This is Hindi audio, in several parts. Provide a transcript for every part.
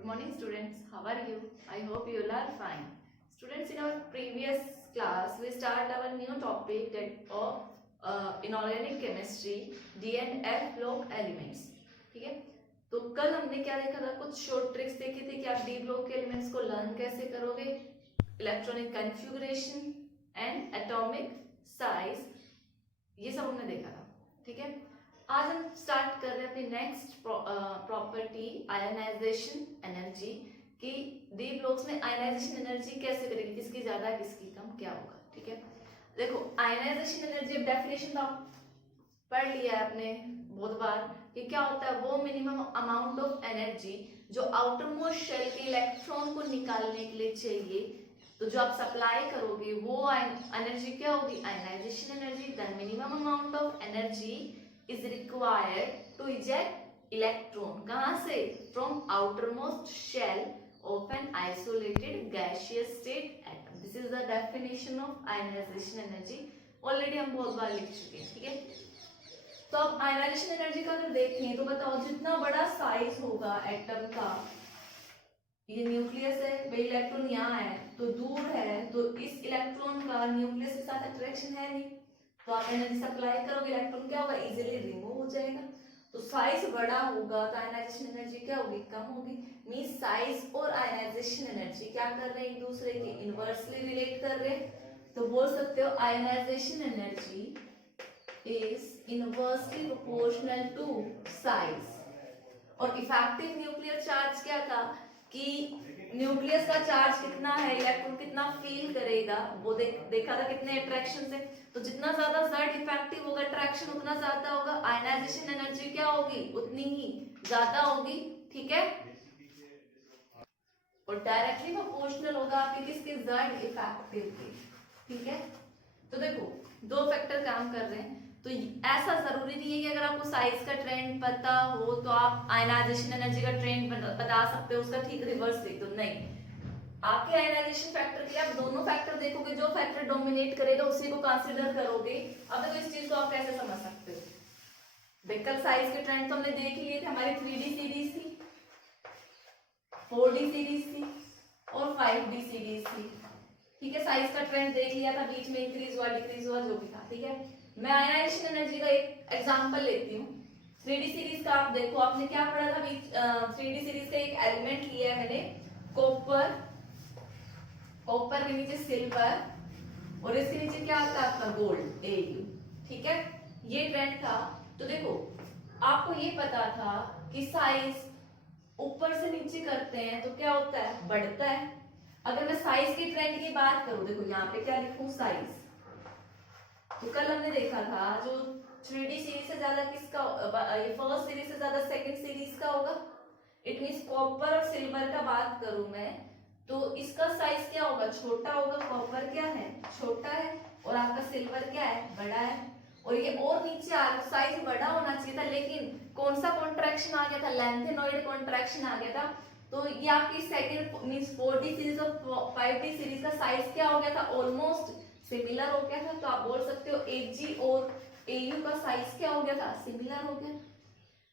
Good morning students, how are you? I hope you all are fine. Students, in our previous class we start our new topic that of inorganic chemistry D and F block elements. ठीक है, तो कल हमने क्या देखा था, कुछ शॉर्ट ट्रिक्स देखी थी कि आप डी ब्लॉक के एलिमेंट्स को लर्न कैसे करोगे, electronic configuration and atomic size, ये सब हमने देखा था. ठीक है, आज हम स्टार्ट कर रहे हैं अपनी नेक्स्ट प्रॉपर्टी आयनाइजेशन एनर्जी कि डी ब्लॉक्स में आयनाइजेशन एनर्जी कैसे करेगी, किसकी ज्यादा किसकी कम, क्या होगा. ठीक है, देखो आयनाइजेशन एनर्जी डेफिनेशन तो आप पढ़ लिया है आपने बहुत बार कि क्या होता है, वो मिनिमम अमाउंट ऑफ एनर्जी जो आउटर मोस्ट शेल के इलेक्ट्रॉन को निकालने के लिए चाहिए, तो जो आप सप्लाई करोगे वो एनर्जी क्या होगी, ionization energy. Then minimum amount of energy is required to eject electron. कहाँ से? From outermost shell of an isolated gaseous state atom. This is the definition of ionization energy. Already हम बहुत बार लिख चुके हैं. ठीक है, तो अब ionization energy का अगर देखें तो बताओ जितना बड़ा साइज होगा एटम का, ये न्यूक्लियस है भाई, इलेक्ट्रॉन यहाँ है तो दूर है, तो इस इलेक्ट्रॉन का न्यूक्लियस के साथ अट्रैक्शन है नहीं, तो आप एनर्जी सप्लाई करोगे, इलेक्ट्रॉन क्या होगा, इजीली रिमूव हो जाएगा. तो साइज बड़ा होगा तो आयनाइजेशन एनर्जी क्या होगी, कम होगी. मींस साइज और आयनाइजेशन एनर्जी क्या कर रहे हैं, एक दूसरे के इनवर्सली रिलेट कर रहे हैं. तो बोल सकते हो ionization energy is inversely proportional to size. और इफेक्टिव न्यूक्लियर चार्ज क्या था कि न्यूक्लियस का चार्ज कितना है, इलेक्ट्रॉन कितना फील करेगा, वो देखा था कितने अट्रैक्शन से. तो जितना ज्यादा Z इफेक्टिव होगा अट्रैक्शन उतना ज्यादा होगा, आयनाइजेशन एनर्जी क्या होगी, उतनी ही ज्यादा होगी. ठीक है, और डायरेक्टली प्रोपोर्शनल होगा आपके किसके, Z इफेक्टिव के. ठीक है, तो देखो दो फैक्टर काम कर रहे हैं, तो ऐसा जरूरी नहीं है कि अगर आपको साइज का ट्रेंड पता हो तो आप आयनाइजेशन एनर्जी का ट्रेंड बता सकते हो, उसका ठीक रिवर्स देख दो. नहीं, आपके आयनाइजेशन फैक्टर के लिए आप दोनों फैक्टर देखोगे, जो फैक्टर डोमिनेट करेगा उसी को कंसीडर करोगे. अब देखो इस चीज को आप कैसे समझ सकते हो, बेकल साइज के ट्रेंड तो हमने देख लिए थे, हमारी 3D सीरीज थी, 4D सीरीज थी और 5D सीरीज थी. ठीक है, साइज का ट्रेंड देख लिया था, बीच में इंक्रीज हुआ डिक्रीज हुआ जो भी था. ठीक है, मैं आयनाइजेशन एनर्जी का एक एग्जांपल लेती हूँ. 3D सीरीज का आप देखो, आपने क्या पढ़ा था, 3D सीरीज का एक एलिमेंट लिया है मैंने, कॉपर, कॉपर के नीचे सिल्वर और इसके नीचे क्या आता है आपका गोल्ड, Au. ठीक है, ये ट्रेंड था. तो देखो आपको ये पता था कि साइज ऊपर से नीचे करते हैं तो क्या होता है, बढ़ता है. अगर मैं साइज के ट्रेंड की बात करूं, देखो यहाँ पे क्या लिखूं, साइज. तो कल हमने देखा था जो 3D सीरीज से ज्यादा किसका, ये फर्स्ट सीरीज से ज्यादा सेकंड सीरीज का होगा. इट मींस कॉपर और सिल्वर का बात करूं मैं तो इसका साइज क्या होगा, छोटा होगा. कॉपर क्या है, छोटा है, और आपका सिल्वर क्या है, बड़ा है. और ये और नीचे आ रहा, साइज बड़ा होना चाहिए था, लेकिन कौन सा कॉन्ट्रैक्शन आ गया था, लेंथेनॉइड कॉन्ट्रैक्शन आ गया था. तो ये आपकी सेकंड मींस 4D सीरीज और 5D सीरीज का साइज क्या हो गया था, ऑलमोस्ट सिमिलर हो गया था. तो आप बोल सकते हो Ag और Au का साइज क्या हो गया था, सिमिलर हो गया.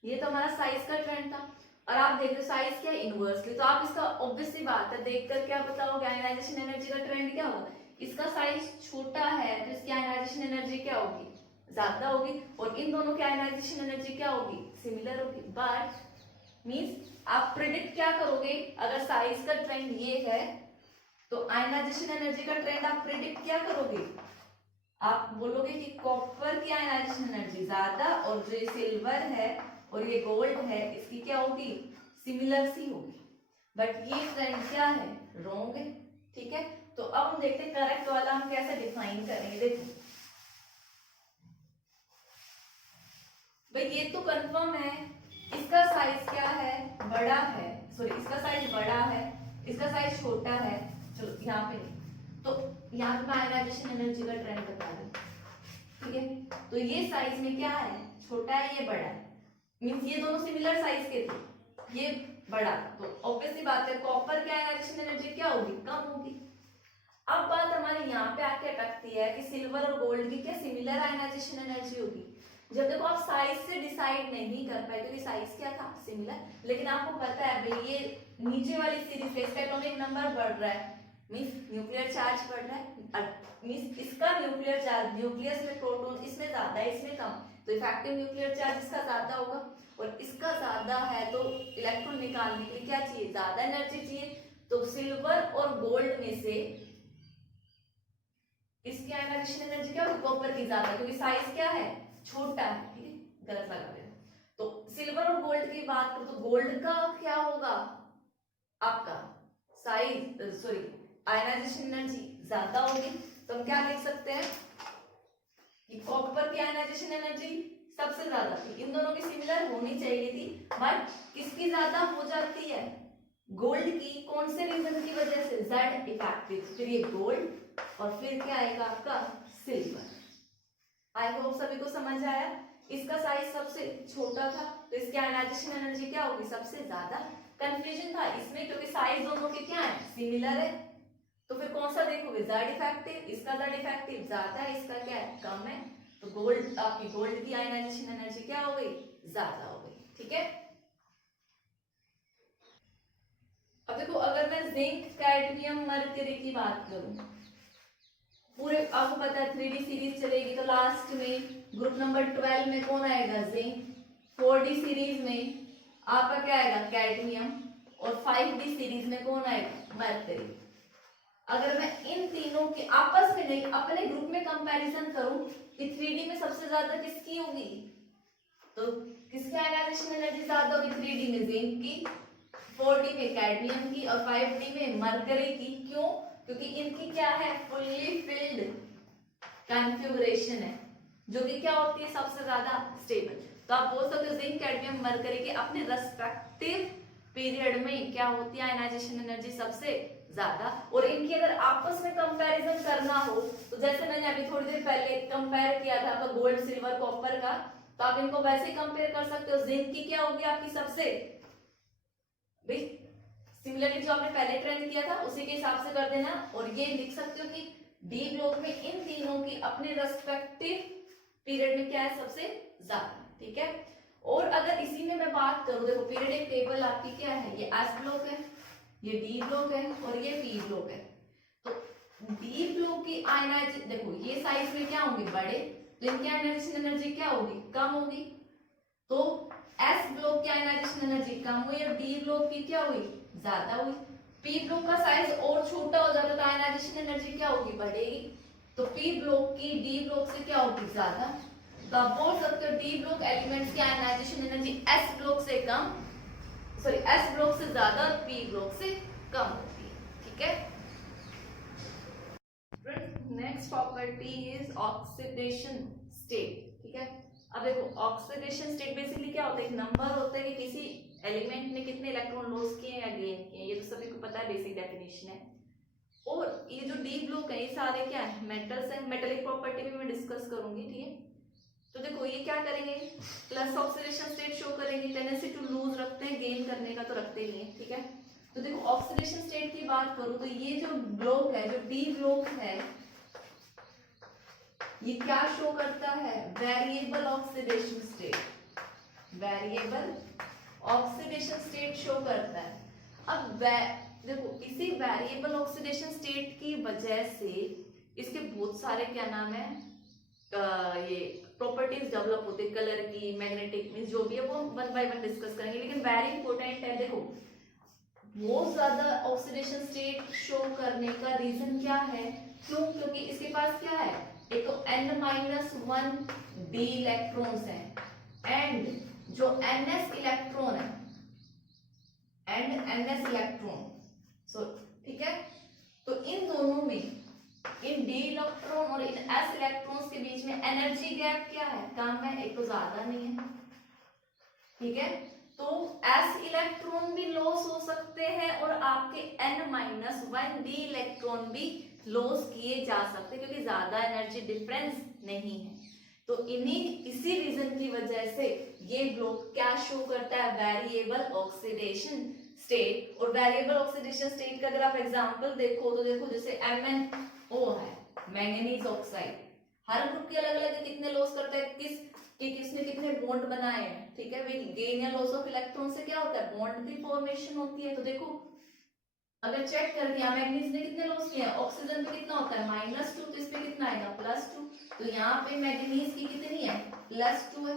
ये तो हमारा साइज का ट्रेंड था. और आप देख रहे हो साइज क्या, इनवर्सली. तो आप इसका ऑब्वियस सी बात है, देखकर क्या बताओगे आयनाइजेशन एनर्जी का ट्रेंड क्या होगा. इसका साइज छोटा है तो इसकी आयनाइजेशन एनर्जी क्या होगी, ज्यादा होगी. और इन दोनों की आयनाइजेशन एनर्जी क्या होगी, सिमिलर होगी. बट मींस आप प्रिडिक्ट क्या करोगे, अगर साइज का ट्रेंड ये है तो आयनाइजेशन एनर्जी का ट्रेंड आप प्रिडिक्ट क्या करोगे, आप बोलोगे कि कॉपर की आयनाइजेशन एनर्जी ज्यादा और जो सिल्वर है और ये गोल्ड है इसकी क्या होगी, सिमिलर सी होगी. बट ये ट्रेंड क्या है, रॉन्ग है. ठीक है, तो अब हम देखते हैं करेक्ट वाला हम कैसे डिफाइन करेंगे. देखो भाई ये तो कंफर्म है, इसका साइज क्या है, बड़ा है, सॉरी इसका साइज बड़ा है, इसका साइज छोटा है. चलो यहाँ पे तो यहाँ पे आयनाइजेशन एनर्जी का ट्रेंड बता रही. ठीक है, तो ये साइज में क्या है, छोटा है, ये बड़ा है. मींस ये दोनों सिमिलर साइज के थे, ये बड़ा था. तो ऑब्वियसली बात है कॉपर की आयनाइजेशन एनर्जी क्या होगी, कम होगी. अब बात हमारे यहाँ पे आके अटकती है कि सिल्वर और गोल्ड की क्या सिमिलर आयनाइजेशन एनर्जी होगी. जब देखो आप साइज से डिसाइड नहीं कर पाए क्योंकि साइज क्या था, सिमिलर, लेकिन आपको पता है भाई ये नीचे वाली सीरीज का इसका एटॉमिक नंबर बढ़ रहा है, मींस न्यूक्लियर चार्ज बढ़ रहा है, मींस इसका न्यूक्लियर चार्ज, न्यूक्लियस में प्रोटॉन इसमें ज्यादा है इसमें कम, तो इफेक्टिव न्यूक्लियर चार्ज इसका ज्यादा होगा, और इसका ज्यादा है तो इलेक्ट्रॉन निकालने के लिए क्या चाहिए, ज्यादा एनर्जी चाहिए। तो सिल्वर और गोल्ड में से इसकी आयनाइजेशन एनर्जी क्या होगी, कॉपर की ज्यादा, क्योंकि साइज क्या है, छोटा है, ठीक है, गलत लगा दिया। तो सिल्वर और गोल्ड की बात करो तो गोल्ड का क्या होगा, आपका साइज सॉरी आयनाइजेशन एनर्जी ज्यादा होगी, तो हम क्या लिख सकते हैं कि कॉपर की आयनाइजेशन एनर्जी सबसे ज्यादा थी, इन दोनों की सिमिलर होनी चाहिए थी, बट किसकी ज्यादा हो जाती है, गोल्ड की, कौन से रीजन की वजह से, जेड इफेक्टिव, फिर ये गोल्ड और फिर क्या आएगा आपका सिल्वर। आई होप सभी को समझ आया। इसका साइज सबसे छोटा था तो इसकी आयनाइजेशन एनर्जी क्या होगी, सबसे ज्यादा। कंफ्यूजन था इसमें क्योंकि साइज दोनों के क्या है, सिमिलर है, तो फिर कौन सा देखोगे, जेड इफेक्टिव, इसका जेड इफेक्टिव ज्यादा है, इसका क्या है, कम है, तो गोल्ड, आपकी गोल्ड की आयनाइजेशन एनर्जी क्या हो गई, ज्यादा हो गई, ठीक है। अब देखो अगर मैं जिंक, कैडमियम, मरकरी की बात करूं, पूरे आपको पता है 3D सीरीज चलेगी तो लास्ट में ग्रुप नंबर 12 में कौन आएगा, जिंक, 4D सीरीज में आपका क्या आएगा, कैडमियम, और 5D सीरीज में कौन आएगा, मरकरी। अगर मैं इन तीनों के आपस में नहीं अपने ग्रुप में कंपैरिजन करूं कि 3D में सबसे ज्यादा किसकी होगी, तो किसकी आयनाइजेशन एनर्जी ज्यादा होगी, 3D में जिंक की, 4D में कैडमियम की, और 5D में मरकरी की। क्यों, क्योंकि इनकी क्या है, फुल्ली फिल्ड कॉन्फ़िगरेशन है, जो कि क्या होती है, सबसे ज्यादा स्टेबल। तो आप बोल सकते हो जिंक, कैडमियम, मरकरी के अपने रेस्पेक्टिव पीरियड में क्या होती है, आयनाइजेशन एनर्जी सबसे ज्यादा। और इनकी अगर आपस में कंपैरिजन करना हो तो जैसे मैंने अभी थोड़ी देर पहले कंपेयर किया था आपका गोल्ड, सिल्वर, कॉपर का, तो आप इनको वैसे कंपेयर कर सकते हो। जिंक की क्या होगी आपकी सबसे, सिमिलरली जो आपने पहले ट्रेंड किया था उसी के हिसाब से कर देना, और ये लिख सकते हो कि डी ब्लॉक में इन तीनों की अपने रेस्पेक्टिव पीरियड में क्या है, सबसे ज्यादा, ठीक है। और अगर इसी में मैं बात करूं, देखो पीरियडिक टेबल आपकी क्या है, ये एस ब्लॉक है, ये डी ब्लॉक है, और ये पी ब्लॉक है। तो डी ब्लॉक की आयनाइजेशन, देखो ये साइज में क्या होंगे, बड़े, तो इनकी आयनाइजेशन एनर्जी क्या होगी, कम होगी, तो एस ब्लॉक की आयनाइजेशन एनर्जी कम हुई और डी ब्लॉक की क्या हुई, ज्यादा हुई। पी ब्लॉक का साइज और छोटा हो जाता तो आयनाइजेशन एनर्जी क्या होगी, बढ़ेगी, तो पी ब्लॉक की डी ब्लॉक से क्या होगी, ज्यादा। तो आप बोल सकते हो डी ब्लॉक एलिमेंट्स की आयनाइजेशन एनर्जी एस ब्लॉक से कम, सॉरी एस ब्लॉक से ज्यादा और पी ब्लॉक से कम होती है, ठीक है। Next property is oxidation state, ठीक है। अब देखो ऑक्सीडेशन स्टेट बेसिकली क्या होता है, एक नंबर होता है कि किसी एलिमेंट ने कितने इलेक्ट्रॉन लॉस किए या गेन किए, ये तो सभी को पता है, बेसिक डेफिनेशन है। और ये जो डी ब्लॉक है ये सारे क्या है, मेटल्स हैं, मेटेलिक प्रॉपर्टी भी मैं डिस्कस करूंगी, ठीक है। तो देखो ये क्या करेंगे, प्लस ऑक्सीडेशन स्टेट शो करेंगे, टेंडेंसी टू लूज रखते हैं, गेन करने का तो रखते ही नहीं है, ठीक है। तो देखो ऑक्सीडेशन स्टेट की बात करूं तो ये जो ब्लॉक है, जो डी ब्लॉक है, ये क्या शो करता है, variable oxidation state, variable oxidation state show करता है। अब देखो इसी वेरिएबल ऑक्सीडेशन स्टेट की वजह से इसके बहुत सारे क्या नाम है, ये प्रॉपर्टीज डेवलप होते हैं, कलर की, मैग्नेटिक, मींस जो भी है वो वन बाय वन डिस्कस करेंगे, लेकिन वेरी इंपॉर्टेंट है। देखो बहुत ज्यादा ऑक्सीडेशन स्टेट शो करने का रीजन क्या है, क्यों, क्योंकि इसके पास क्या है, एक तो n-1 d इलेक्ट्रॉन्स हैं, एंड जो ns इलेक्ट्रॉन है, एंड ns इलेक्ट्रॉन, सो ठीक है। तो इन दोनों में, इन d इलेक्ट्रॉन और इन s इलेक्ट्रॉन्स के बीच में एनर्जी गैप क्या है, कम है, एक तो ज्यादा नहीं है, ठीक है। तो s इलेक्ट्रॉन भी लॉस हो सकते हैं और आपके n-1 d इलेक्ट्रॉन भी लॉस किए जा सकते हैं, क्योंकि ज्यादा एनर्जी डिफरेंस नहीं है। तो इसी रीजन की वजह से ये ब्लॉक क्या शो करता है, वेरिएबल ऑक्सीडेशन स्टेट। और वेरिएबल ऑक्सीडेशन स्टेट का अगर आप एग्जांपल देखो तो देखो जैसे MnO है, मैंगनीज ऑक्साइड, हर ग्रुप के अलग अलग कितने लॉस करता है, किस कि किसने कितने बॉन्ड बनाए हैं, ठीक है। गेन या लॉस ऑफ इलेक्ट्रॉन से क्या होता है, बॉन्ड की फॉर्मेशन होती है। तो देखो अगर चेक कर दिया मैग्नीज ने कितने लॉस किए, ऑक्सीजन पे कितना होता है -2, तो इस पे कितना आएगा +2। तो यहाँ पे मैग्नीज की कितनी है, +2 है।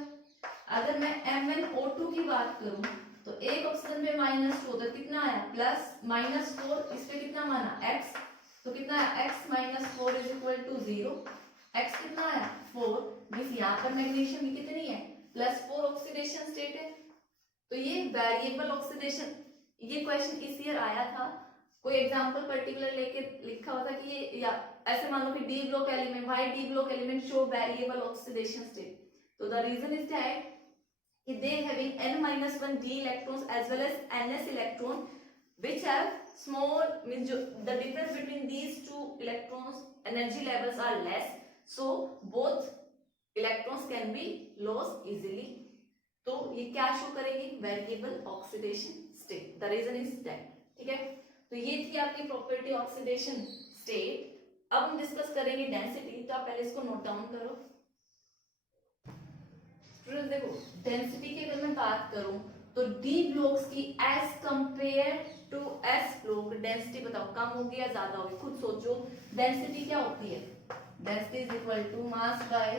अगर मैं MnO2 की बात करूं तो एक ऑक्सीजन पे -2 होता है, कितना आया +-4, इस पे कितना माना x, तो कितना है x - 4 = 0। x कितना आया 4, मींस यहाँ पर मैग्नीशियम की कितनी है +4 ऑक्सीडेशन स्टेट है। तो ये वेरिएबल ऑक्सीडेशन, ये क्वेश्चन इस ईयर आया था, कोई एग्जांपल पर्टिकुलर लेके लिखा हुआ था कि ये, या ऐसे मान लो कि d block element, why d block element show variable oxidation state. तो the reason is that they having n-1 d electrons as well as ns electron which have small, means the difference between these two electrons energy levels are less, so both electrons can be lost easily. तो ये क्या शो करेगी, variable oxidation state, the reason is that, ठीक है। तो ये थी आपकी प्रॉपर्टी ऑक्सीडेशन स्टेट। अब हम डिस्कस करेंगे डेंसिटी, तो आप पहले इसको नोट डाउन करो। देखो डेंसिटी की अगर मैं बात करूं तो डी ब्लॉक्स की as compared to S block density बताओ कम होगी या ज्यादा होगी, खुद सोचो। डेंसिटी क्या होती है, density is equal to mass by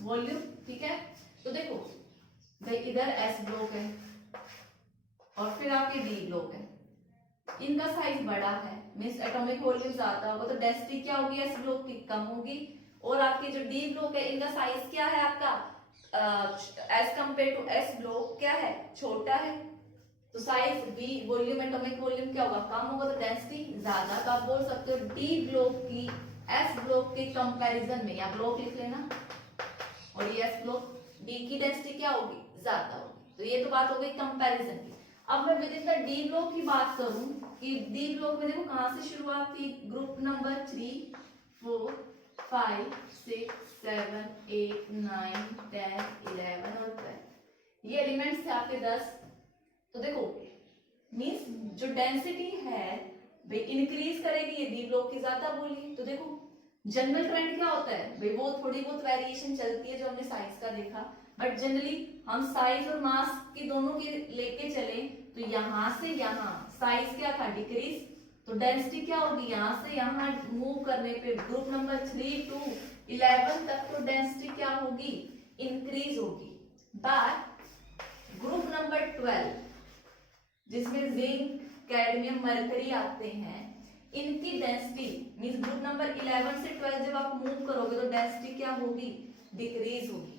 volume, ठीक है। तो देखो भाई इधर एस ब्लॉक है और फिर आपके डी ब्लॉक है, इनका साइज बड़ा है, मींस एटॉमिक वॉल्यूम ज्यादा होगा, तो डेंसिटी क्या होगी एस ब्लॉक की कम होगी। और आपके जो डी ब्लॉक है इनका साइज क्या है आपका as compared to S block क्या है, छोटा है, तो size by volume atomic volume क्या होगा कम होगा, तो डेंसिटी ज्यादा। तो आप बोल सकते हो डी ब्लॉक की एस ब्लॉक के कंपैरिजन में, या ब्लॉक लिख लेना, और ये एस ब्लॉक डी की डेंसिटी क्या होगी ज्यादा होगी। तो ये तो बात हो गई कंपैरिजन की। अब मैं with in the D block की बात करूं कि डी ब्लॉक में देखो कहां से शुरुआत थी, ग्रुप नंबर 3 4 5 6 7 8 9 10 11 और 12, ये एलिमेंट्स थे आपके 10। तो देखो मींस जो डेंसिटी है भाई इंक्रीज करेगी, ये डी ब्लॉक की ज्यादा बोली। तो देखो जनरल ट्रेंड क्या होता है भाई, वो थोड़ी बहुत वेरिएशन चलती है जो हमने साइज का देखा, बट जनरली हम साइज और मास की दोनों की लेके चले तो यहाँ से यहाँ साइज क्या था डिक्रीज, तो डेंसिटी क्या होगी यहाँ से यहाँ मूव करने पे ग्रुप नंबर 3 to 11 तक तो डेंसिटी क्या होगी इंक्रीज होगी। बट ग्रुप नंबर 12 जिसमें जिंक कैडमियम मरकरी आते हैं, इनकी डेंसिटी मींस ग्रुप नंबर 11 से 12 जब आप मूव करोगे तो डेंसिटी क्या होगी डिक्रीज होगी।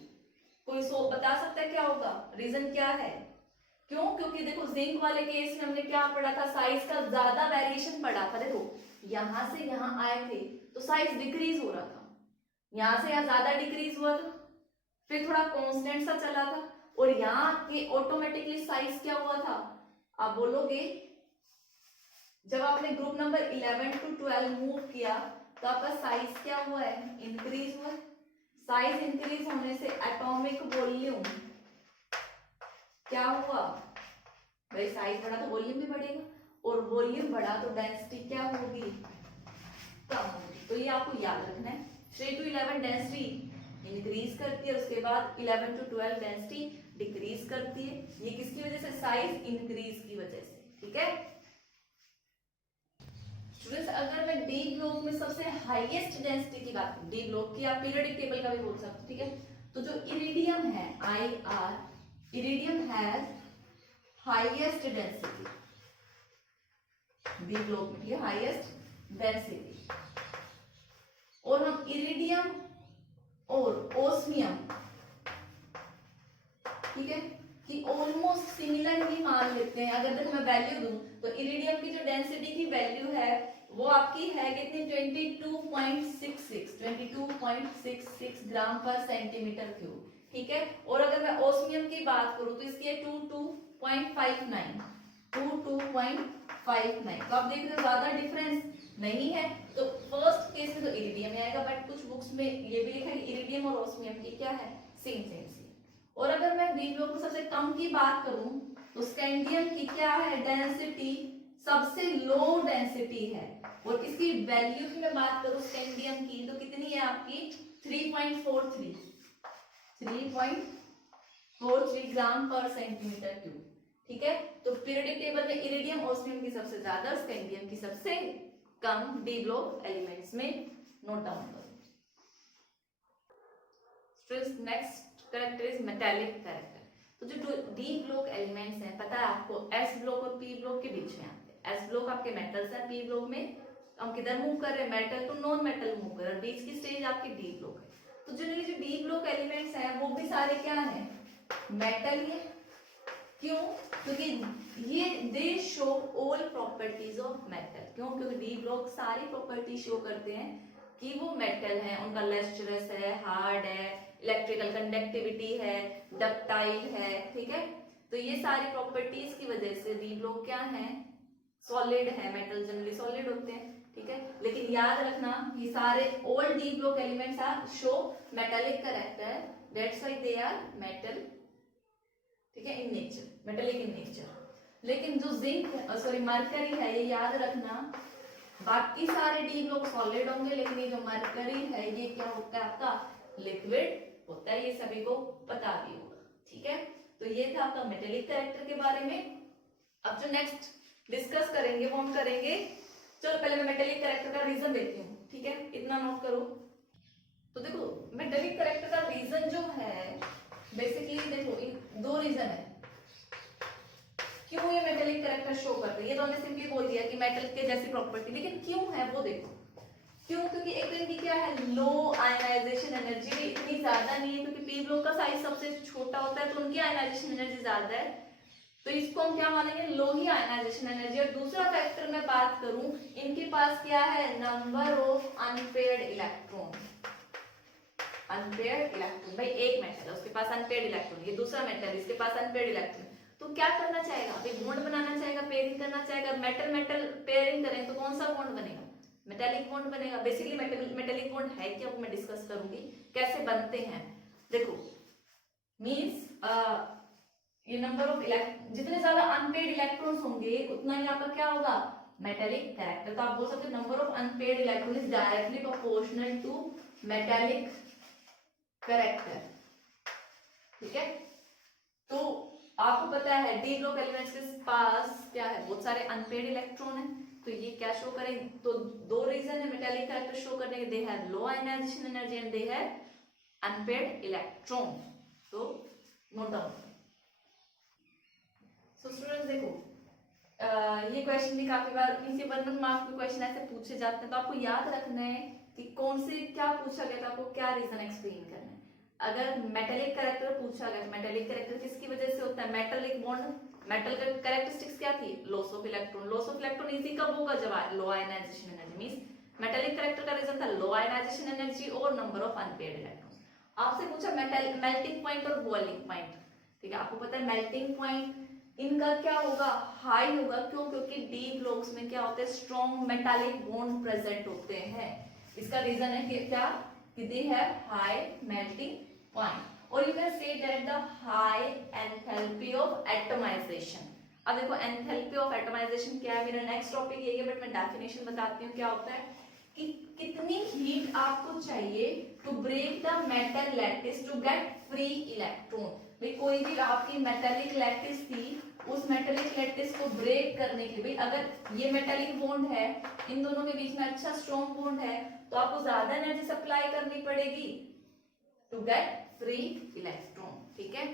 कोई बता सकता है क्या होगा, रीजन क्या है, क्यों? क्योंकि देखो जिंक वाले केस में हमने क्या पढ़ा था, साइज का ज्यादा वेरिएशन पढ़ा था। देखो यहां से यहां आए थे तो साइज डिक्रीज हो रहा था, यहां से यहां ज्यादा डिक्रीज हुआ था, फिर थोड़ा कांस्टेंट सा चला था, और यहाँ के ऑटोमेटिकली साइज क्या हुआ था, आप बोलोगे जब आपने ग्रुप नंबर 11 to 12 मूव किया तो आपका साइज क्या हुआ है इंक्रीज हुआ है। साइज इंक्रीज होने से एटॉमिक वॉल्यूम क्या हुआ भाई, साइज बढ़ा तो वॉल्यूम भी बढ़ेगा, और वॉल्यूम बढ़ा तो डेंसिटी क्या होगी कम होगी। तो ये आपको याद रखना है, 3 to 11 डेंसिटी इंक्रीज करती है, उसके बाद 11 to 12 डेंसिटी डिक्रीज करती है। ये किसकी वजह से, साइज इंक्रीज की वजह से, ठीक है स्टूडेंट्स। अगर मैं डी ब्लॉक में सबसे हाईएस्ट डेंसिटी की बात करूं, डी ब्लॉक की आप पीरियोडिक टेबल का भी बोल सकते हो, ठीक है। तो जो इरिडियम है IR, iridium has highest density, D block में हाईएस्ट डेंसिटी, और हम इरिडियम और ओस्मियम ठीक है कि ऑलमोस्ट सिमिलर ही मान लेते हैं। अगर मैं वैल्यू दूं तो इरिडियम की जो डेंसिटी की वैल्यू है वो आपकी है कितनी 22.66 ग्राम पर सेंटीमीटर क्यूब, ठीक है। और अगर मैं ओस्मियम की बात करूं तो इसकी है 22.59, तो आप देख रहे हो ज्यादा डिफरेंस नहीं है। तो फर्स्ट केस में तो इरिडियम में आएगा, बट कुछ बुक्स में ये भी लिखा है कि इरिडियम और ओस्मियम की क्या है सेम। और अगर मैं डी ब्लॉक में सबसे कम की बात करूं तो स्कैंडियम की क्या है डेंसिटी, सबसे लो डेंसिटी है, और इसकी वैल्यू की मैं बात करूं स्कैंडियम की तो कितनी है आपकी 3.43 43 ग्राम पर सेंटीमीटर क्यूब। ठीक है, तो पीरियोडिक टेबल में इरिडियम ऑस्मियम की सबसे ज्यादा, स्कैंडियम की सबसे कम डी ब्लॉक एलिमेंट्स में नोट डाउन करो। Students next character is metallic character. तो जो डी ब्लॉक एलिमेंट्स हैं, पता है आपको, एस ब्लॉक और पी ब्लॉक के बीच में आते हैं। एस ब्लॉक आपके मेटल्स हैं, पी ब्लॉक में हम किधर मूव कर रहे हैं, metal to non metal move कर रहे हैं, बीच की स्टेज आपकी डी ब्लॉक है। तो जनरली जो डी ब्लॉक एलिमेंट्स हैं वो भी सारे क्या हैं, मेटल ही है। क्यों? क्योंकि ये दे show all properties of metal. क्यों? क्योंकि डी ब्लॉक सारी प्रॉपर्टी शो करते हैं कि वो मेटल है, उनका लस्ट्रस है, हार्ड है, इलेक्ट्रिकल कंडक्टिविटी है, डक्टाइल है। ठीक है, तो ये सारी प्रॉपर्टीज की वजह से डी ब्लॉक क्या है, सॉलिड है। मेटल जनरली सॉलिड होते हैं। ठीक है, लेकिन याद रखना ये सारे all D block elements are show metallic character, that's why they are metal. ठीक है, in nature, metallic in nature. लेकिन जो जिंक सॉरी मरकरी है, ये याद रखना, बाकी सारे डी ब्लॉक सॉलिड होंगे, लेकिन ये जो मरकरी है ये क्या होता है, आपका लिक्विड होता है। ये सभी को पता भी होगा। ठीक है, तो ये था आपका मेटालिक कैरेक्टर के बारे में। अब जो नेक्स्ट डिस्कस करेंगे वो हम करेंगे, चलो पहले मैं मेटालिक कैरेक्टर का रीजन देती हूँ। ठीक है, इतना नोट करो। तो देखो मेटालिक कैरेक्टर का रीजन जो है, बेसिकली देखो इन दो रीजन है क्यों ये मेटालिक कैरेक्टर शो करते हैं। ये तो हमने सिंपली बोल दिया कि मेटल के जैसी प्रॉपर्टी, लेकिन क्यों है वो देखो। क्यों? क्योंकि एक तो इनकी क्या है, लो आयनाइजेशन एनर्जी भी इतनी ज्यादा नहीं है, क्योंकि पी ब्लॉक का साइज सबसे छोटा होता है, तो उनकी आयनाइजेशन एनर्जी ज्यादा है, तो इसको हम क्या मानेंगे, लो ही आयनाइजेशन एनर्जी। और दूसरा फैक्टर मैं बात करूं, इनके पास क्या है, number of unpaired electron. Unpaired electron, भाई एक मेटल है उसके पास अनपेयर्ड इलेक्ट्रॉन, ये दूसरा मेटल है इसके पास अनपेयर्ड इलेक्ट्रॉन, तो क्या करना चाहेगा, भाई बॉन्ड बनाना चाहेगा, पेयरिंग करना चाहेगा। मेटल मेटल पेयरिंग करें तो कौन सा बॉन्ड बनेगा, मेटालिक बॉन्ड बनेगा। बेसिकली मेटालिक बॉन्ड है क्या, वो मैं डिस्कस करूंगी कैसे बनते हैं। देखो मींस ये नंबर ऑफ जितने ज्यादा अनपेयर्ड इलेक्ट्रॉन्स होंगे उतना ही आपका क्या होगा, मेटालिक कैरेक्टर। तो आप बोल सकते हो number of unpaired electron is directly proportional to metallic character. ठीक है, तो आपको पता है डी ब्लॉक एलिमेंट्स के पास क्या है, बहुत सारे अनपेयर्ड इलेक्ट्रॉन है, तो ये क्या शो करें, तो दो रीजन है मेटालिक कैरेक्टर शो करने के, they have low ionization energy and they have unpaired electron. तो नोट डाउन। सो स्टूडेंट्स देखो ये क्वेश्चन भी काफी बार इनसे 1 मार्क्स के क्वेश्चन ऐसे पूछे जाते हैं, तो आपको याद रखना है कि कौन से क्या पूछा गया था, आपको क्या रीजन एक्सप्लेन करना है। अगर मेटालिक कैरेक्टर पूछा गया, मेटालिक कैरेक्टर किसकी वजह से होता है, मेटालिक बॉन्ड, मेटल का कैरेक्टरिस्टिक्स क्या थी, loss of electron. Loss of electron easy कब होगा, जब low ionization energy, means metallic character का रीजन था लो आयनाइजेशन एनर्जी और नंबर ऑफ अनपेयर्ड इलेक्ट्रॉन्स। आपसे पूछा मेटल मेल्टिंग पॉइंट और बॉइलिंग पॉइंट। ठीक है, आपको पता है मेल्टिंग पॉइंट इनका क्या होगा, हाई होगा। क्यों? क्योंकि डी ब्लॉक्स में क्या होते हैं, स्ट्रॉन्ग मेटालिक बॉन्ड प्रेजेंट होते हैं। इसका रीजन है कि क्या, कि they have high melting point. और you can say that the high enthalpy of atomisation. अब देखो एंथैल्पी ऑफ एटमाइजेशन क्या है, मेरा नेक्स्ट टॉपिक यही है, बट मैं डेफिनेशन बताती हूँ क्या होता है, कि कितनी हीट आपको चाहिए to break the metal lattice to get free electron. भाई कोई भी आपकी मेटालिक लैटिस थी, उस मेटालिक लैटिस को ब्रेक करने के लिए, अगर ये मेटालिक बॉन्ड है, इन दोनों के बीच में अच्छा स्ट्रॉन्ग बॉन्ड है, तो आपको ज्यादा एनर्जी सप्लाई करनी पड़ेगी टू गेट फ्री इलेक्ट्रॉन। ठीक है,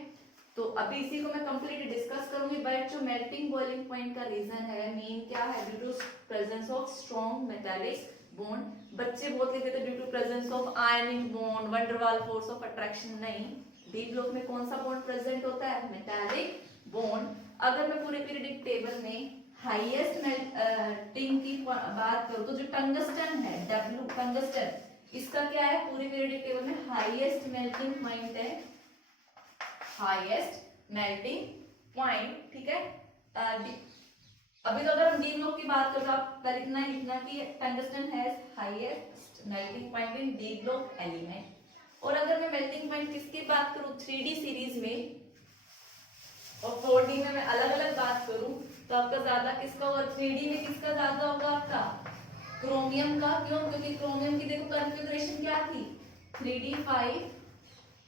तो अभी इसी को मैं कंप्लीटली डिस्कस करूंगी, बट जो मेल्टिंग बॉइलिंग पॉइंट का रीजन है, मेन क्या है, due to presence of strong metallic bond. बच्चे बहुत लिखते थे due to presence of ionic bond, van der Waals force of attraction. नहीं, डी ब्लॉक में कौन सा बॉन्ड प्रेजेंट होता है, मेटालिक बॉन्ड। अगर मैं पूरे पीरियोडिक टेबल में हाईएस्ट मेल्टिंग की बात करूं, तो जो टंगस्टन है, डब्ल्यू टंगस्टन, इसका क्या है, पूरे पीरियोडिक टेबल में हाईएस्ट मेल्टिंग पॉइंट है, हाईएस्ट मेल्टिंग पॉइंट। ठीक है, अभी तो अगर हम डी ब्लॉक की बात करें तो आप इतना ही लिखना कि tungsten has highest melting point in D block element. और अगर मैं मेल्टिंग पॉइंट किसकी बात करूं 3D सीरीज में और 4D में मैं अलग अलग बात करूं, तो आपका ज्यादा किसका होगा, 3D में किसका ज्यादा होगा, आपका क्रोमियम का। क्यों? क्योंकि क्रोमियम की देखो कॉन्फ़िगरेशन क्या थी, 3D5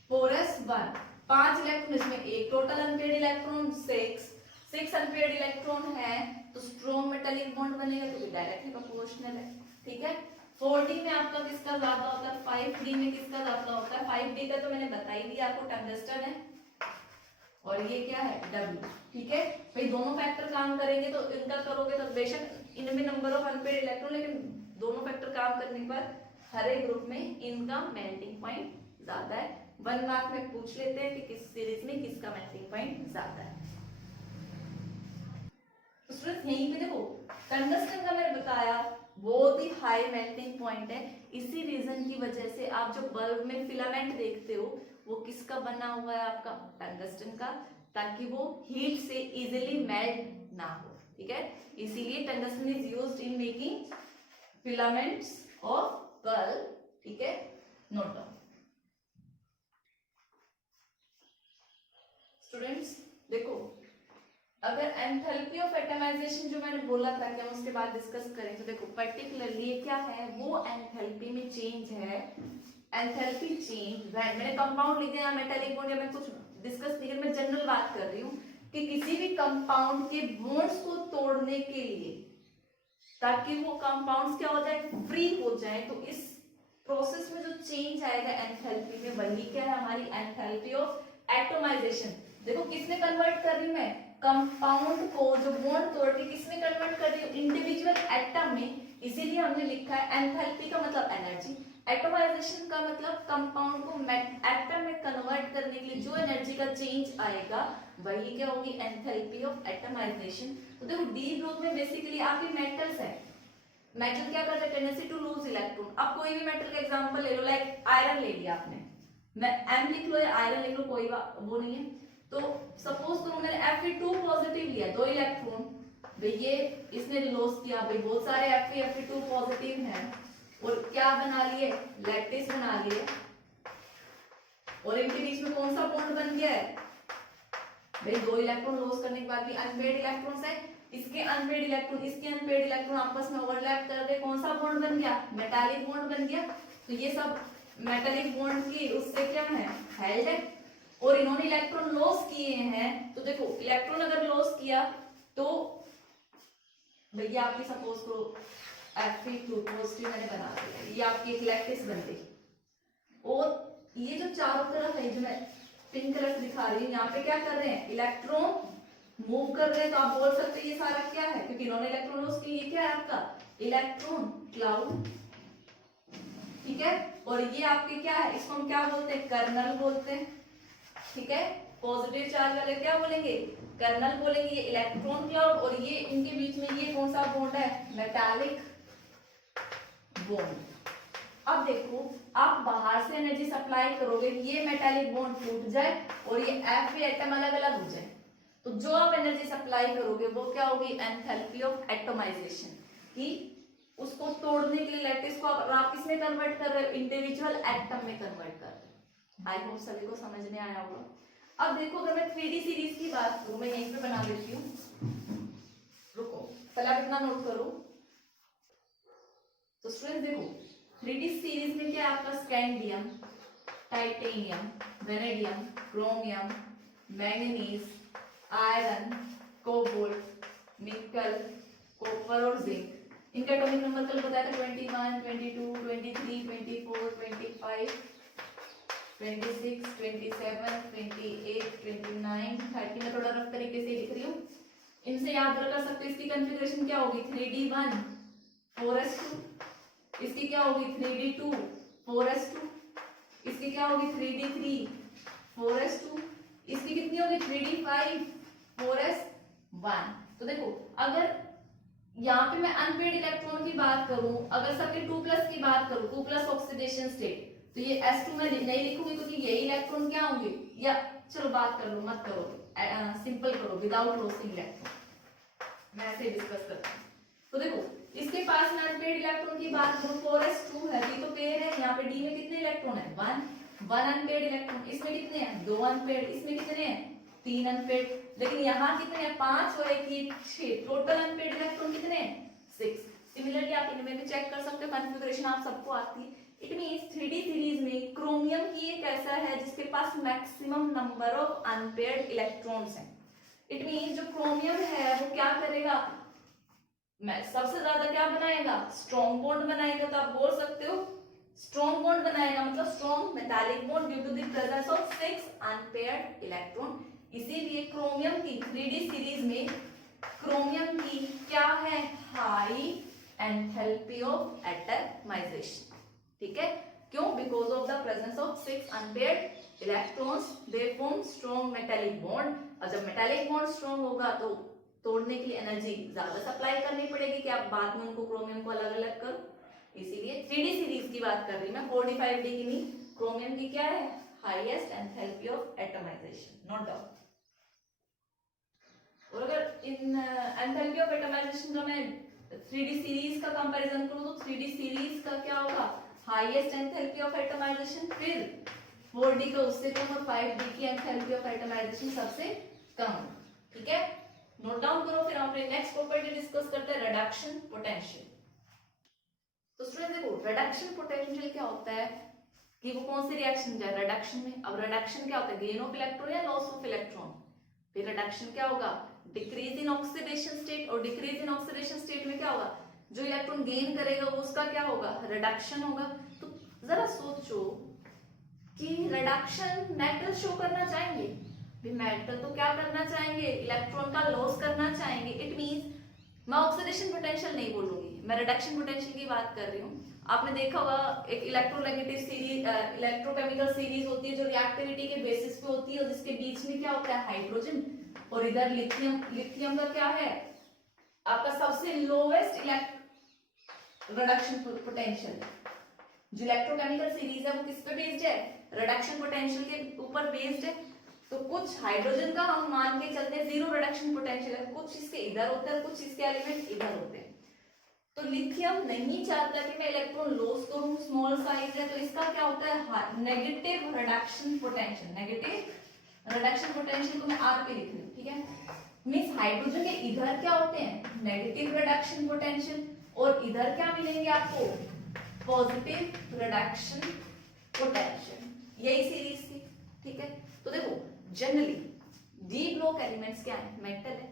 4s1, 5 इलेक्ट्रॉन, इसमें एक total unpaired electron 6 unpaired electron है तो स्ट्रॉन्ग मेटालिक बॉन्ड बनेगा, तो डायरेक्टली प्रोपोर्शनल है। ठीक है, 4d में आपका किसका ज्यादा होता है, 5d में किसका ज्यादा होता है, 5d का तो मैंने बता ही दिया आपको, टंगस्टन है, और ये क्या है, W। ठीक है भाई, दोनों फैक्टर काम करेंगे तो इनका करोगे तो बेशक इनमें नंबर ऑफ अनपेयर्ड इलेक्ट्रॉन, लेकिन दोनों फैक्टर काम करने पर हर एक ग्रुप में इनका मेल्टिंग पॉइंट ज्यादा है। 1 मार्क में पूछ लेते हैं कि किस सीरीज में किसका मेल्टिंग पॉइंट ज्यादा है। तो स्टूडेंट्स यहीं पे देखो टंगस्टन का मैंने बताया बहुत ही हाई मेल्टिंग पॉइंट है, इसी रीजन की वजह से आप जो बल्ब में फिलामेंट देखते हो वो किसका बना हुआ है, आपका टंगस्टन का, ताकि वो हीट से इजीली मेल्ट ना हो। ठीक है, इसीलिए tungsten is used in making filaments of bulb. ठीक है, नोट डाउन स्टूडेंट्स। देखो अगर एंथैल्पी ऑफ एटमाइजेशन जो मैंने बोला था कि हम उसके बाद डिस्कस करें, तो देखो पर्टिकुलरली ये क्या है, वो एंथैल्पी में चेंज है, एंथैल्पी चेंज। मैंने कंपाउंड लिखे हैं, मेटालिक बॉन्ड या मैं कुछ डिस्कस नहीं कर, मैं जनरल बात कर रही हूँ कि किसी भी कंपाउंड के बॉन्ड्स को तोड़ने के लिए, ताकि वो कंपाउंड्स क्या हो जाए, फ्री हो जाए, तो इस प्रोसेस में जो चेंज आएगा एंथैल्पी में, वही क्या है, हमारी एंथैल्पी ऑफ एटमाइजेशन। देखो किसमें कन्वर्ट कर रही हूं मैं, कंपाउंड को जो बॉन्ड तोड़ के किसमें कन्वर्ट कर रही हूँ, इंडिविजुअल एटम में, इसीलिए हमने लिखा है एंथैल्पी का मतलब एनर्जी, एटमाइजेशन का मतलब कंपाउंड को एटम में कन्वर्ट करने के लिए जो एनर्जी का चेंज आएगा वही क्या होगी, एंथैल्पी ऑफ एटमाइजेशन। तो देखो डी ग्रुप में बेसिकली आपके मेटल्स है, मेटल क्या करते हैं, टेंडेंसी टू लूज इलेक्ट्रॉन। अब कोई भी मेटल का एग्जांपल ले लो, लाइक आयरन ले लिया आपने, मैं एम लिख लो या आयरन लिख लो, कोई वो नहीं है। तो सपोज करो मैंने Fe2 पॉजिटिव लिया, 2 इलेक्ट्रॉन, भाई ये इसने लॉस किया, भाई बहुत सारे Fe2 पॉजिटिव हैं, और क्या बना लिए, लैटिस बना लिए, और इनके बीच में कौन सा बॉन्ड बन गया है, भाई 2 इलेक्ट्रॉन लॉस करने के बाद भी अनपेयर्ड इलेक्ट्रॉन्स है, इसके अनपेयर्ड इलेक्ट्रॉन इसके अनपेयर्ड इलेक्ट्रॉन आपस में ओवरलैप कर गए, कौन सा बॉन्ड बन गया, मेटालिक बॉन्ड बन गया। तो ये सब मेटालिक बॉन्ड की उससे क्या है, हेल्ड है, और इन्होंने इलेक्ट्रॉन लॉस किए हैं। तो देखो इलेक्ट्रॉन अगर लॉस किया तो भैया आपकी सपोज करो Fe2 पॉजिटिव मैंने बना दिया, ये आपकी एक लैटिस बन गई, और ये जो चारों तरफ है, जो मैं पिंक कलर से दिखा रही हूँ, यहाँ पे क्या कर रहे हैं, इलेक्ट्रॉन मूव कर रहे हैं, तो आप बोल सकते हैं ये सारा क्या है, क्योंकि इन्होंने इलेक्ट्रॉन लॉस किया, ये क्या है आपका इलेक्ट्रॉन क्लाउड। ठीक है, और ये आपके क्या है, इसको हम क्या बोलते हैं, कर्नल बोलते हैं। ठीक है, पॉजिटिव चार्ज वाले क्या बोलेंगे, कर्नल बोलेंगे, ये इलेक्ट्रॉन क्लाउड, और ये इनके बीच में ये कौन सा बॉन्ड है, मेटालिक बॉन्ड। अब देखो आप बाहर से एनर्जी सप्लाई करोगे, ये मेटालिक बॉन्ड टूट जाए और ये Fe एटम अलग अलग हो जाए, तो जो आप एनर्जी सप्लाई करोगे वो क्या होगी, एंथैल्पी ऑफ एटमाइजेशन, कि उसको तोड़ने के लिए लैटिस को आप किसमें कन्वर्ट कर रहे हो, इंडिविजुअल एटम में कन्वर्ट कर रहे हो। आई होप सभी को समझ में आया होगा। अब देखो अगर मैं 3D सीरीज की बात करूं, मैं यहीं पे बना देती हूँ, रुको पहले आप इतना नोट करो। तो स्टूडेंट देखो 3D सीरीज में क्या है आपका, scandium, titanium, vanadium, chromium, manganese, iron, cobalt, निकल, कॉपर और जिंक। इनका एटॉमिक नंबर कल बताया था 21, 22, 23, 24, 25, 26, 27, 28, 29, 30। मैं थोड़ा रफ तरीके से लिख रही हूँ, इनसे याद रखा सकते। इसकी कॉन्फ़िगरेशन क्या होगी, 3D1 4s2, इसकी क्या होगी 3D2 4s2, इसकी क्या होगी 3D3 4s2, इसकी कितनी होगी 3D5 4s1। तो देखो अगर यहाँ पे मैं अनपेयर्ड इलेक्ट्रॉन की बात करूं, अगर सबके 2+ की बात करूं, 2+ ऑक्सीडेशन स्टेट, तो ये S2 में नहीं लिखूंगी क्योंकि यही इलेक्ट्रॉन क्या होंगे, या चलो बात कर लो, मत करो, सिंपल करो, विदाउट लॉसिंग इलेक्ट्रॉन, मैं ऐसे डिस्कस करता हूँ। तो देखो इसके पास में अनपेयर्ड इलेक्ट्रॉन की बात करूं, 4s2 है, ये तो पेयर है, यहाँ पे D में कितने इलेक्ट्रॉन है, 1 अनपेयर्ड इलेक्ट्रॉन, इसमें कितने हैं 2 अनपेयर्ड, इसमें कितने हैं 3 अनपेयर्ड, लेकिन यहाँ कितने हैं 5 और 1 6, टोटल अनपेयर्ड इलेक्ट्रॉन कितने हैं 6। सिमिलरली आप इनमें भी चेक कर सकते हो, कॉन्फ़िगरेशन आप सबको आती है, इट मीन्स 3D सीरीज में क्रोमियम की एक ऐसा है जिसके पास maximum number of unpaired electrons हैं। इट मीन्स जो क्रोमियम है वो क्या करेगा, सबसे ज्यादा क्या बनाएगा, स्ट्रॉन्ग बॉन्ड बनाएगा। तो आप बोल सकते हो स्ट्रॉन्ग बॉन्ड बनाएगा मतलब strong metallic bond due to the presence of 6 unpaired electron. इसीलिए क्रोमियम की 3D सीरीज में क्रोमियम की क्या है, हाई एंथैल्पी ऑफ एटमाइजेशन। ठीक है, क्यों, because of the presence of 6 unpaired electrons they form strong metallic bond. और जब मेटालिक बॉन्ड स्ट्रॉन्ग होगा तो तोड़ने के लिए एनर्जी ज्यादा सप्लाई करनी पड़ेगी कि आप बाद में उनको क्रोमियम को अलग अलग करो। इसीलिए 3D सीरीज की बात कर रही मैं, 45D की नहीं। क्रोमियम की क्या है, highest enthalpy of atomization, note down. और अगर इन एंथैल्पी ऑफ एटमाइजेशन का मैं 3D सीरीज का कंपैरिजन करूं तो 3D सीरीज का क्या होगा, हाईएस्ट एंथैल्पी ऑफ एटमाइजेशन, फिर 4D का उससे कम, और 5D की एंथैल्पी ऑफ एटमाइजेशन सबसे कम। ठीक है, नोट डाउन करो। फिर हम अपने नेक्स्ट प्रॉपर्टी डिस्कस करते हैं, रिडक्शन पोटेंशियल। तो स्टूडेंट देखो, रिडक्शन पोटेंशियल क्या होता है कि वो कौन सी रिएक्शन है रिडक्शन में। अब रिडक्शन क्या होता है, गेन ऑफ इलेक्ट्रॉन या लॉस ऑफ इलेक्ट्रॉन। फिर रिडक्शन क्या होगा, डिक्रीज इन ऑक्सीडेशन स्टेट, और डिक्रीज इन ऑक्सीडेशन स्टेट में क्या होगा, जो इलेक्ट्रॉन गेन करेगा वो उसका क्या होगा, रिडक्शन होगा। तो जरा सोचो कि रिडक्शन मेटल शो करना चाहेंगे, मेटल तो क्या करना चाहेंगे, इलेक्ट्रॉन का लॉस करना चाहेंगे। इट मींस मैं ऑक्सीडेशन पोटेंशियल नहीं बोलूंगी, मैं रिडक्शन पोटेंशियल की बात कर रही हूँ। आपने देखा होगा एक इलेक्ट्रोनेगेटिव सीरीज, इलेक्ट्रोकेमिकल सीरीज होती है जो रिएक्टिविटी के बेसिस पे होती है, और जिसके बीच में क्या होता है, हाइड्रोजन, और इधर लिथियम। लिथियम का क्या है, आपका सबसे लोवेस्ट रिडक्शन पोटेंशियल। जो इलेक्ट्रोकेमिकल सीरीज है वो किस पे बेस्ड है, रिडक्शन पोटेंशियल के ऊपर बेस्ड है। तो कुछ हाइड्रोजन का हम मान के चलते हैं जीरो रिडक्शन पोटेंशियल है, कुछ इसके इधर होते हैं, कुछ इसके एलिमेंट इधर होते हैं। तो लिथियम नहीं चाहता कि मैं इलेक्ट्रॉन लॉस करूं, स्मॉल साइज है, तो इसका क्या होता है, negative reduction potential. Negative reduction potential को मैं आर पे लिख रही हूँ। ठीक है, मींस हाइड्रोजन के इधर क्या होते हैं, नेगेटिव रिडक्शन पोटेंशियल, और इधर क्या मिलेंगे आपको, पॉजिटिव रिडक्शन पोटेंशियल। यही सीरीज थी। ठीक है, तो देखो जनरली डी ब्लॉक एलिमेंट्स क्या है, मेटल है,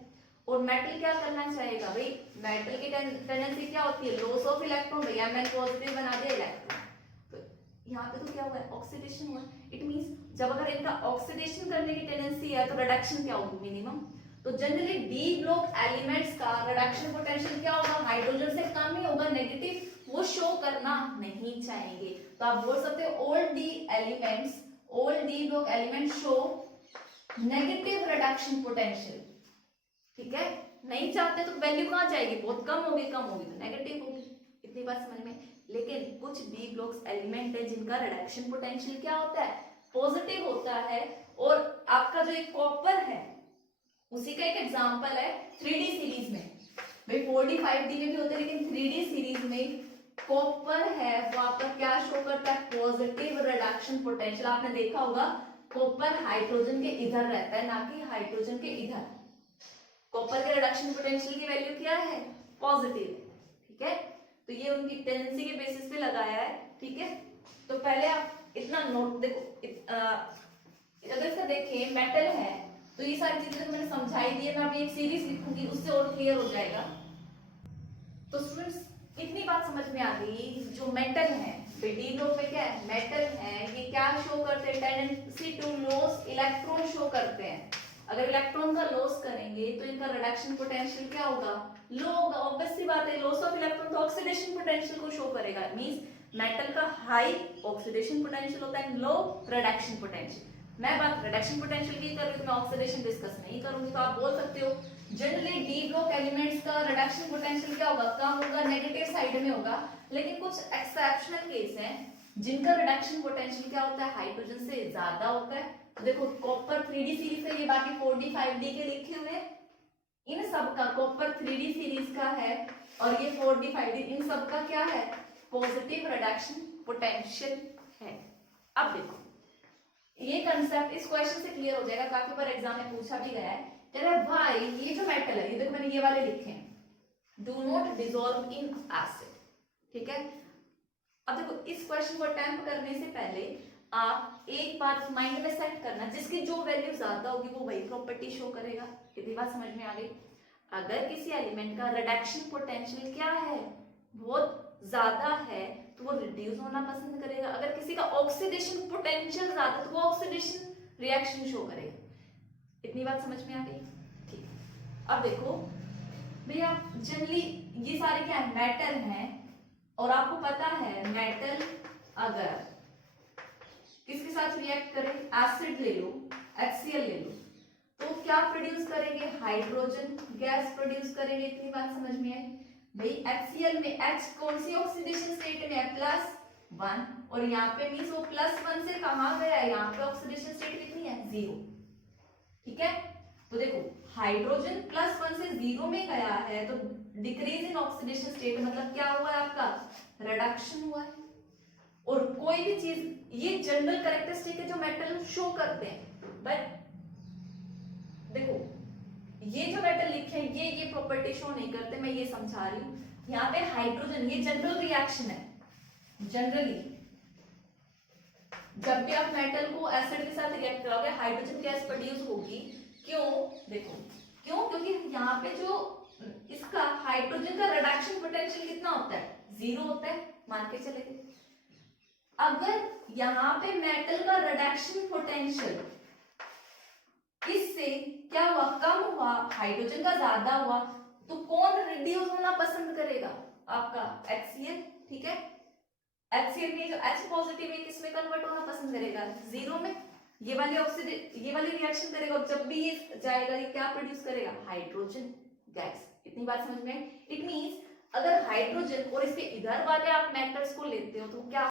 और मेटल क्या करना चाहेगा भाई, मेटल की टेंडेंसी क्या होती है, लॉस ऑफ इलेक्ट्रॉन। भैया मैंने पॉजिटिव बना दिया इलेक्ट्रॉन, तो यहाँ पे तो क्या हुआ है, ऑक्सीडेशन हुआ। इट मींस जब अगर इनका ऑक्सीडेशन करने की टेंडेंसी है तो रिडक्शन क्या होगी, मिनिमम। तो जनरली डी ब्लॉक एलिमेंट्स का रिडक्शन पोटेंशियल क्या होगा, हाइड्रोजन से कम ही होगा, नेगेटिव वो शो करना नहीं चाहेंगे। तो आप बोल सकते हो all D elements, all D block element show negative reduction potential. ठीक है, नहीं चाहते तो वैल्यू कहां जाएगी, बहुत कम होगी, कम होगी तो नेगेटिव होगी। इतनी बात समझ में। लेकिन कुछ डी ब्लॉक्स एलिमेंट है जिनका रिडक्शन पोटेंशियल क्या होता है, पॉजिटिव होता है। और आपका जो एक कॉपर है उसी का एक एग्जांपल है 3D सीरीज में। भाई 4D 5D में भी होते हैं, लेकिन 3D सीरीज में कॉपर है वो आपका क्या शो करता है, पॉजिटिव रिडक्शन पोटेंशियल। आपने देखा होगा कॉपर हाइड्रोजन के इधर रहता है, ना कि हाइड्रोजन के इधर। कॉपर के रिडक्शन पोटेंशियल की वैल्यू क्या है, पॉजिटिव। ठीक है, तो ये उनकी टेंडेंसी के बेसिस पे लगाया है। ठीक है, तो पहले आप इतना नोट देखो, अगर इसका देखें मेटल है तो ये सारी चीजें तो मैंने समझाई दी है, मैं अभी एक सीरीज लिखूंगी उससे और क्लियर हो जाएगा। तो स्टूडेंट्स इतनी बात समझ में आ गई, जो मेटल है डी ब्लॉक में क्या है, मेटल है, ये क्या शो करते हैं, tendency to loss electron show करते हैं। अगर इलेक्ट्रॉन का लॉस करेंगे तो इनका रिडक्शन पोटेंशियल क्या होगा, लो होगा। ऑब्वियस सी बात है, लॉस ऑफ इलेक्ट्रॉन तो ऑक्सीडेशन पोटेंशियल को शो करेगा। मींस मेटल का हाई ऑक्सीडेशन पोटेंशियल होता है, लो रिडक्शन पोटेंशियल। मैं बात रिडक्शन पोटेंशियल की कर रही हूँ, मैं ऑक्सीडेशन डिस्कस नहीं करूंगी। तो आप बोल सकते हो जनरली डी ब्लॉक एलिमेंट्स का रिडक्शन पोटेंशियल क्या होगा, कम होगा, नेगेटिव साइड में होगा। लेकिन कुछ एक्सेप्शनल केस हैं जिनका रिडक्शन पोटेंशियल क्या होता है, हाइड्रोजन से ज्यादा होता है। तो देखो कॉपर 3D सीरीज है, ये बाकी 4D 5D के लिखे हुए हैं। इन सब का कॉपर 3D सीरीज का है और ये 4D 5D, इन सब का क्या है, पॉजिटिव रिडक्शन पोटेंशियल है। अब देखो ये कंसेप्ट इस क्वेश्चन से क्लियर हो जाएगा, काफी बार एग्जाम में पूछा भी गया है। भाई ये जो मेटल है, ये देखो मैंने ये वाले लिखे हैं, do not dissolve in acid. ठीक है, अब देखो इस क्वेश्चन को अटेम्प्ट करने से पहले आप एक बात माइंड में सेट करना, जिसकी जो वैल्यू ज्यादा होगी वो वही प्रॉपर्टी शो करेगा। इतनी बात समझ में आ गई। अगर किसी एलिमेंट का रिडक्शन पोटेंशियल क्या है, बहुत ज्यादा है, तो वो रिड्यूस होना पसंद करेगा। अगर किसी का ऑक्सीडेशन पोटेंशियल ज्यादा, तो वो ऑक्सीडेशन रिएक्शन शो करेगा। इतनी बात समझ में आ गई। ठीक, अब देखो भैया जनरली ये सारे क्या है, मेटल हैं, और आपको पता है मेटल अगर किसके साथ रिएक्ट करे, एसिड ले लो, HCl ले लो, तो क्या प्रोड्यूस करेंगे, हाइड्रोजन गैस प्रोड्यूस करेंगे। इतनी बात समझ में आई भाई। HCl में H कौन सी ऑक्सीडेशन स्टेट में है, +1, और यहाँ पे मींस वो +1 से कहाँ गया है, यहाँ पे ऑक्सीडेशन स्टेट कितनी है, 0। ठीक है, तो देखो हाइड्रोजन +1 से 0 में गया है, तो डिक्रीज इन ऑक्सीडेशन स्टेट मतलब क्या हुआ है, आपका रिडक्शन हुआ है। और कोई भी चीज, ये जनरल कैरेक्टरिस्टिक है जो मेटल शो करते हैं, बट देखो ये जो मेटल लिखे हैं ये प्रॉपर्टी शो नहीं करते, मैं ये समझा रही हूँ। यहाँ पे हाइड्रोजन, ये जनरल रिएक्शन है। जनरली जब भी आप मेटल को एसिड के साथ रिएक्ट कराओगे, हाइड्रोजन गैस प्रोड्यूस होगी। क्यों, देखो क्यों, क्योंकि यहाँ पे जो इसका हाइड्रोजन का रिडक्शन पोटेंशियल कितना होता है, 0 होता है, मान के चलेंगे। अगर यहाँ पे मेटल का रिडक्शन पोटेंशियल इससे क्या हुआ, कम हुआ, हाइड्रोजन का ज्यादा हुआ, तो कौन रिड्यूस होना पसंद करेगा, आपका HCl। ठीक है, HCl में जो H पॉजिटिव है किसमें कन्वर्ट होना पसंद करेगा, 0 में। ये वाली रिएक्शन करेगा, और जब भी ये जाएगा ये क्या प्रोड्यूस करेगा, हाइड्रोजन गैस। इतनी बात समझ में आई। इट मींस अगर हाइड्रोजन और इसके इधर वाले आप मेटल्स को लेते हो तो क्या